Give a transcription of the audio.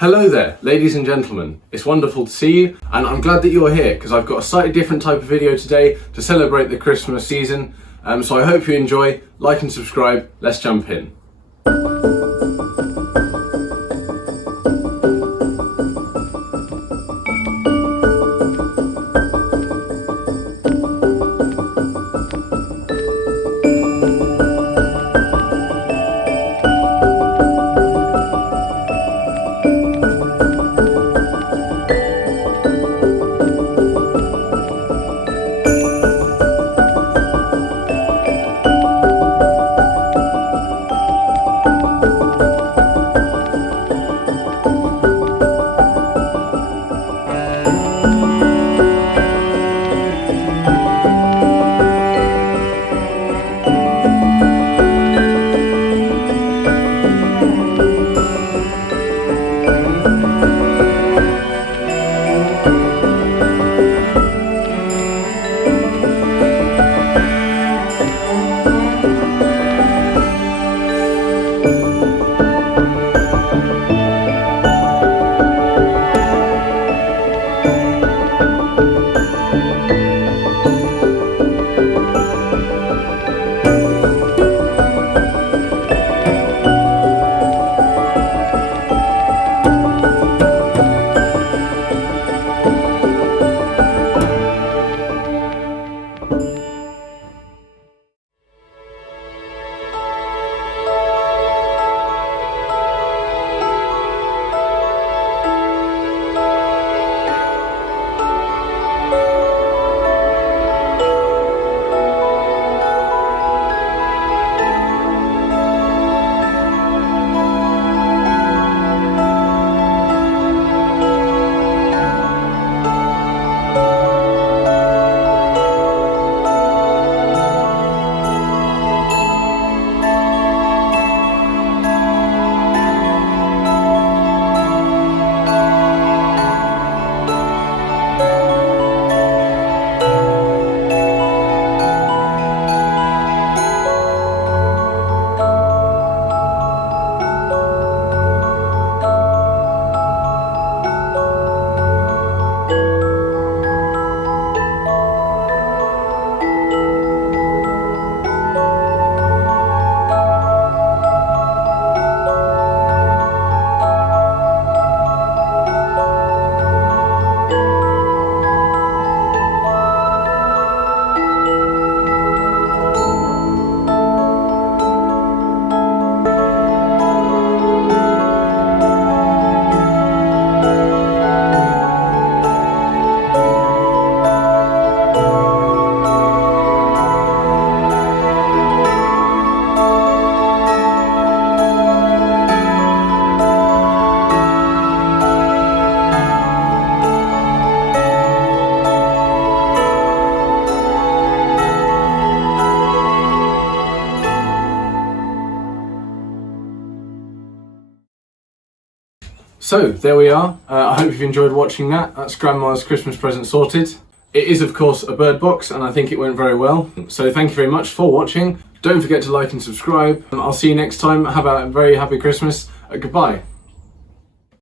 Hello there, ladies and gentlemen. It's wonderful to see you, and I'm glad that you're here because I've got a slightly different type of video today to celebrate the Christmas season. So I hope you enjoy. Like and subscribe. Let's jump in. So there we are. I hope you've enjoyed watching that. That's Grandma's Christmas present sorted. It is of course a bird box and I think it went very well. So thank you very much for watching. Don't forget to like and subscribe. I'll see you next time. Have a very happy Christmas. Goodbye.